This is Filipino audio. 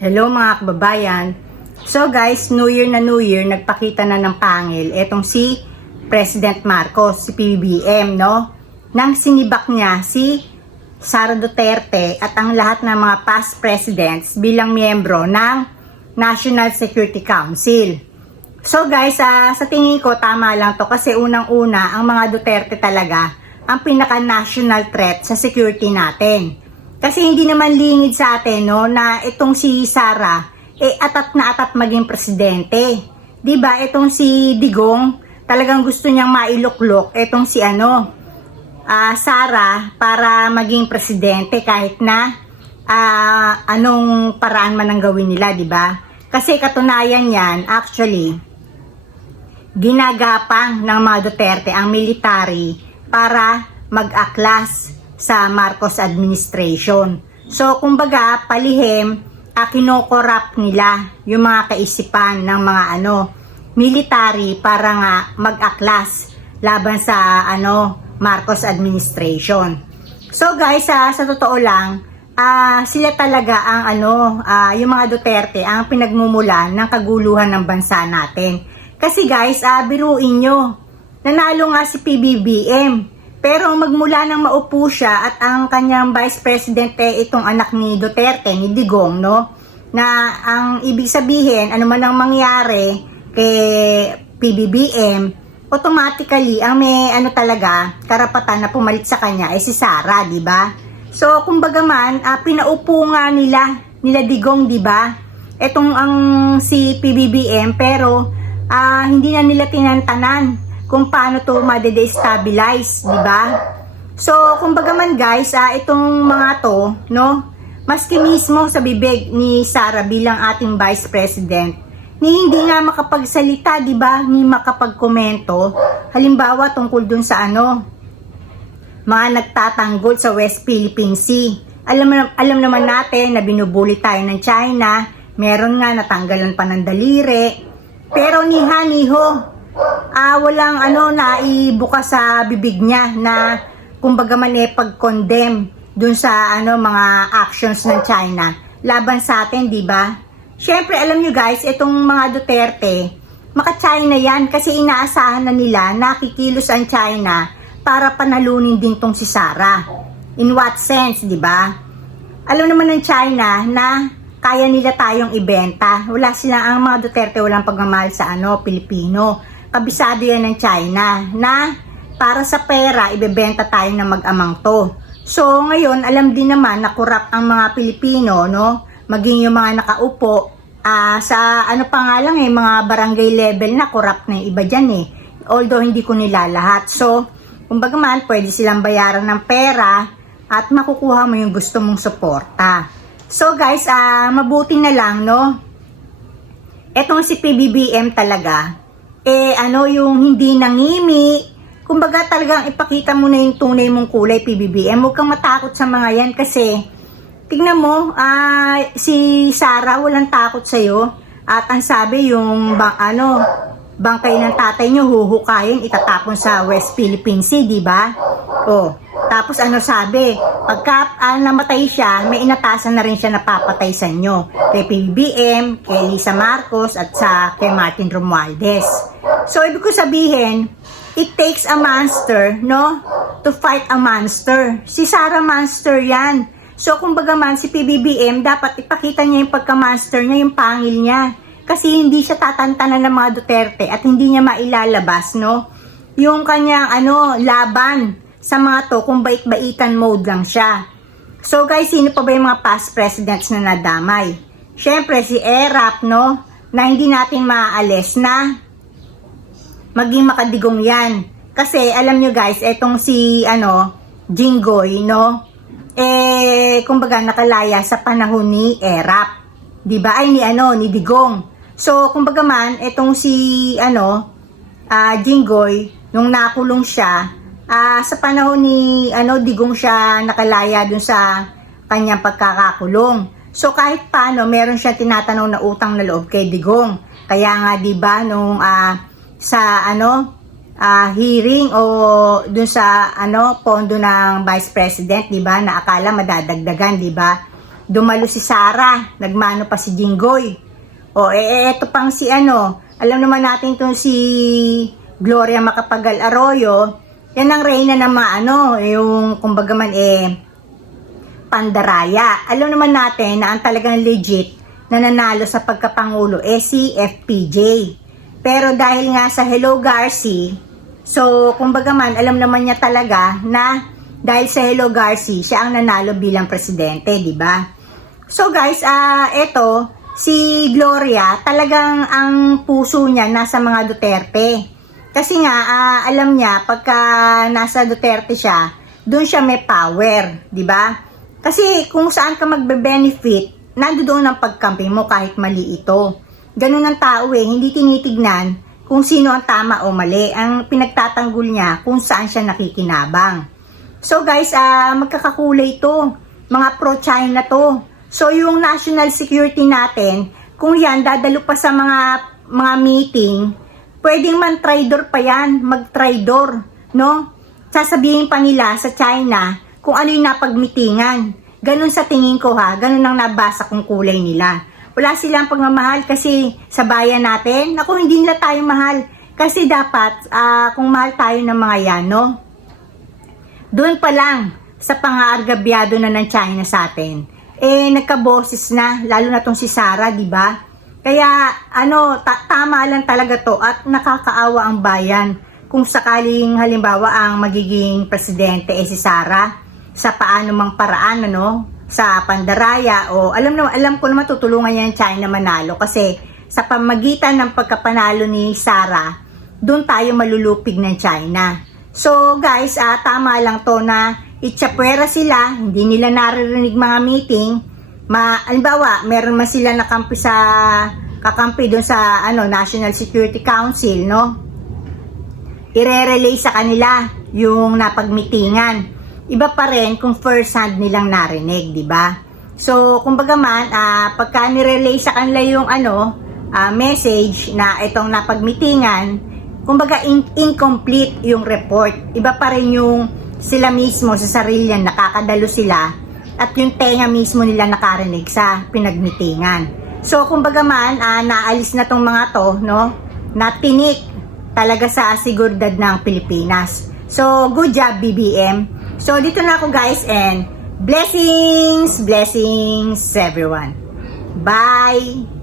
Hello mga kababayan. So guys, New Year na New Year, nagpakita na ng pangil etong si President Marcos, si PBBM, no? Nang sinibak niya si Sara Duterte at ang lahat ng mga past presidents bilang miyembro ng National Security Council. So guys, ah, sa tingin ko tama lang to kasi unang-una ang mga Duterte talaga ang pinaka-national threat sa security natin. Kasi hindi naman lingid sa atin no na itong si Sara eh atat na atat maging presidente. 'Di ba? Itong si Digong talagang gusto niyang mailuklok itong si ano ah Sara para maging presidente kahit na ah, anong paraan man ang gawin nila, 'di ba? Kasi katunayan 'yan actually ginagapang ng mga Duterte ang military para mag-aklas sa Marcos administration. So, kumbaga, palihim, uh, kinokorrupt nila yung mga kaisipan ng mga ano, military para nga mag-aklas laban sa ano, Marcos administration. So guys, ah, sa totoo lang, ah, sila talaga ang ano, ah, yung mga Duterte ang pinagmumulan ng kaguluhan ng bansa natin. Kasi guys, ah, biruin nyo, nanalo nga si PBBM. Pero magmula nang maupo siya at ang kanyang vice president eh, itong anak ni Duterte, ni Digong, no? Na ang ibig sabihin, ano man ang mangyari kay PBBM, automatically ang may ano talaga, karapatan na pumalit sa kanya ay si Sara, di ba? So, kumbaga man, ah, pinaupo nga nila, nila Digong, di ba? Etong ang si PBBM, pero ah, hindi na nila tinantanan kung paano to ma-destabilize, di ba? So, kumbaga man guys, ah, itong mga to, no? Maski mismo sa bibig ni Sara bilang ating Vice President, ni hindi nga makapagsalita, di ba? Ni makapagkomento. Halimbawa, tungkol dun sa ano, mga nagtatanggol sa West Philippine Sea. Alam, alam naman natin na binubuli tayo ng China, meron nga natanggalan pa ng daliri, pero ni Haniho, ah walang ano na ibukas sa bibig niya na kumbaga man eh pag-condemn dun sa ano mga actions ng China laban sa atin, di ba? Syempre, alam nyo guys, itong mga Duterte, maka-China yan kasi inaasahan na nila nakikilos ang China para panalunin din tong si Sara. In what sense, di ba? Alam naman ng China na kaya nila tayong ibenta. Wala sila, ang mga Duterte walang pagmamahal sa ano, Pilipino. Kabisado yan ng China na para sa pera, ibebenta tayo ng mag-amang to. So, ngayon, alam din naman na kurap ang mga Pilipino, no? Maging yung mga nakaupo, ah sa ano pa nga lang eh, mga barangay level na kurap na yung iba dyan eh. Although, hindi ko nila lahat. So, kumbaga man, pwede silang bayaran ng pera at makukuha mo yung gusto mong suporta. So, guys, ah mabuti na lang, no? Etong si PBBM talaga, eh ano yung hindi nangimi, kumbaga talagang ipakita mo na yung tunay mong kulay PBBM. Huwag kang matakot sa mga yan kasi tignan mo, ah si Sarah walang takot sa'yo. At ang sabi yung bang, ano, bangkay ng tatay nyo huhukayin, itatapon sa West Philippine Sea, di ba? Oh, tapos ano sabi, pagka ah, namatay siya, may inatasan na rin siya na papatay sa inyo. Kay PBBM, kay Lisa Marcos, at sa kay Martin Romualdez. So, ibig ko sabihin, it takes a monster, no? To fight a monster. Si Sarah monster yan. So, kumbaga man, si PBBM, dapat ipakita niya yung pagka-monster niya, yung pangil niya. Kasi hindi siya tatantanan ng mga Duterte at hindi niya mailalabas, no? Yung kanyang, ano, laban sa mga to, kung bait-baitan mode lang siya. So, guys, sino pa ba yung mga past presidents na nadamay? Siyempre, si Erap, no? Na hindi natin maaalis na maging makadigong yan. Kasi alam nyo guys, etong si ano, Jinggoy, no? Eh, kumbaga nakalaya sa panahon ni Erap. 'Di ba? Ay ni ano, ni Digong. So, kumbaga man, etong si ano, ah Jinggoy, nung nakulong siya, ah sa panahon ni ano, Digong siya nakalaya dun sa kanyang pagkakakulong. So kahit paano, meron siya tinatanong na utang na loob kay Digong. Kaya nga 'di ba nung ah, sa ano ah, hearing o dun sa ano pondo ng Vice President, 'di ba? Na akala madadagdagan, 'di ba? dumalo si Sara, nagmano pa si Jinggoy. O, eh, eto pang si ano, alam naman natin itong si Gloria Macapagal Arroyo, yan ang reyna ng mga ano, yung kumbaga man eh, pandaraya. Alam naman natin na ang talagang legit na nanalo sa pagkapangulo eh si FPJ. Pero dahil nga sa Hello Garci, so kumbaga man alam naman niya talaga na dahil sa Hello Garci, siya ang nanalo bilang presidente, di ba? So guys, ah eto, si Gloria, talagang ang puso niya nasa mga Duterte. Kasi nga, ah, alam niya, pagka nasa Duterte siya, doon siya may power, di ba? Kasi kung saan ka magbe-benefit, nandoon ang pagkampi mo kahit mali ito. Ganun ang tao eh, hindi tinitignan kung sino ang tama o mali. Ang pinagtatanggol niya kung saan siya nakikinabang. So guys, ah magkakakulay to. Mga pro-China to. So yung national security natin, kung yan dadalo pa sa mga mga meeting, pwedeng man traidor pa yan, mag-traidor, no? Sasabihin pa nila sa China kung ano yung napagmitingan. Ganun sa tingin ko ha, ganun ang nabasa kong kulay nila. Wala silang pagmamahal kasi sa bayan natin, naku hindi nila tayo mahal. Kasi dapat, ah, kung mahal tayo ng mga yan, no? doon pa lang sa pangaargabyado na ng China sa atin, eh nagkaboses na, lalo na tong si Sara, di ba? Kaya ano, ta- tama lang talaga to at nakakaawa ang bayan kung sakaling halimbawa ang magiging presidente eh si Sara sa paano mang paraan ano sa pandaraya o alam na alam ko naman tutulungan niya ng China manalo kasi sa pamagitan ng pagkapanalo ni Sara doon tayo malulupig ng China. So guys, ah, tama lang to na itsapwera sila, hindi nila naririnig mga meeting. Ma, alimbawa, meron man sila nakampi sa kakampi doon sa ano National Security Council, no? Ire-relay sa kanila yung napagmitingan. Iba pa rin kung first hand nilang narinig, di ba? So, kumbaga man, ah, pagka nirelay sa kanila yung ano, ah, message na itong napagmitingan, kumbaga in- incomplete yung report. Iba pa rin yung sila mismo sa sarili niya, nakakadalo sila at yung tenga mismo nila nakarinig sa pinagmitingan. So, kumbaga man, ah, naalis na tong mga to, no? Natinik talaga sa seguridad ng Pilipinas. So, good job, BBM. So, dito na ako guys and blessings, blessings everyone. Bye!